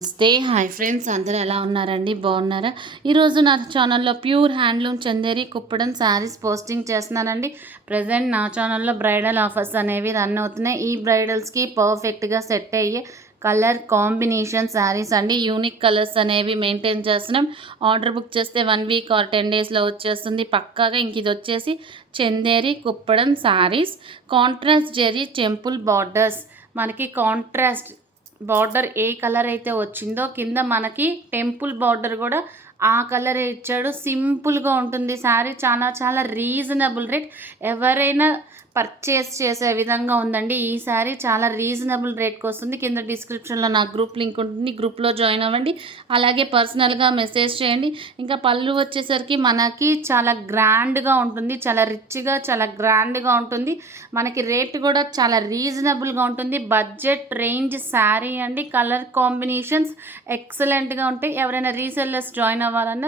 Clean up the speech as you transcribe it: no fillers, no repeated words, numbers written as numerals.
నమస్తే hi friends, అందరూ ఎలా ఉన్నారండి? బాగున్నారా? ఈరోజు నా ఛానల్లో pure handloom Chanderi Kuppadam saris posting చేస్తున్నానండి. ప్రజెంట్ నా ఛానల్లో బ్రైడల్ ఆఫర్స్ అనేవి రన్ అవుతున్నాయి. ఈ బ్రైడల్స్కి పర్ఫెక్ట్గా సెట్ అయ్యే కలర్ కాంబినేషన్ శారీస్ అండి. యూనిక్ కలర్స్ అనేవి మెయింటైన్ చేస్తున్నాం. ఆర్డర్ బుక్ చేస్తే 1 వీక్ ఆర్ 10 డేస్లో వచ్చేస్తుంది పక్కాగా. ఇంక ఇది వచ్చేసి Chanderi Kuppadam sarees, contrast zari temple borders. మనకి కాంట్రాస్ట్ బార్డర్ ఏ కలర్ అయితే వచ్చిందో కింద మనకి టెంపుల్ బార్డర్ కూడా ఆ కలరే ఇచ్చాడు. సింపుల్గా ఉంటుంది శారీ. చాలా చాలా రీజనబుల్ రేట్. ఎవరైనా పర్చేస్ చేసే విధంగా ఉందండి. ఈ శారీ చాలా రీజనబుల్ రేట్కి వస్తుంది. కింద డిస్క్రిప్షన్లో నా గ్రూప్ లింక్ ఉంటుంది, గ్రూప్లో జాయిన్ అవ్వండి. అలాగే పర్సనల్గా మెసేజ్ చేయండి. ఇంకా పళ్ళు వచ్చేసరికి మనకి చాలా గ్రాండ్గా ఉంటుంది, చాలా రిచ్గా చాలా గ్రాండ్గా ఉంటుంది. మనకి రేట్ కూడా చాలా రీజనబుల్గా ఉంటుంది. బడ్జెట్ రేంజ్ శారీ అండి. కలర్ కాంబినేషన్స్ ఎక్సలెంట్గా ఉంటాయి. ఎవరైనా రీసెల్లర్స్ జాయిన్ అవ్వాలన్నా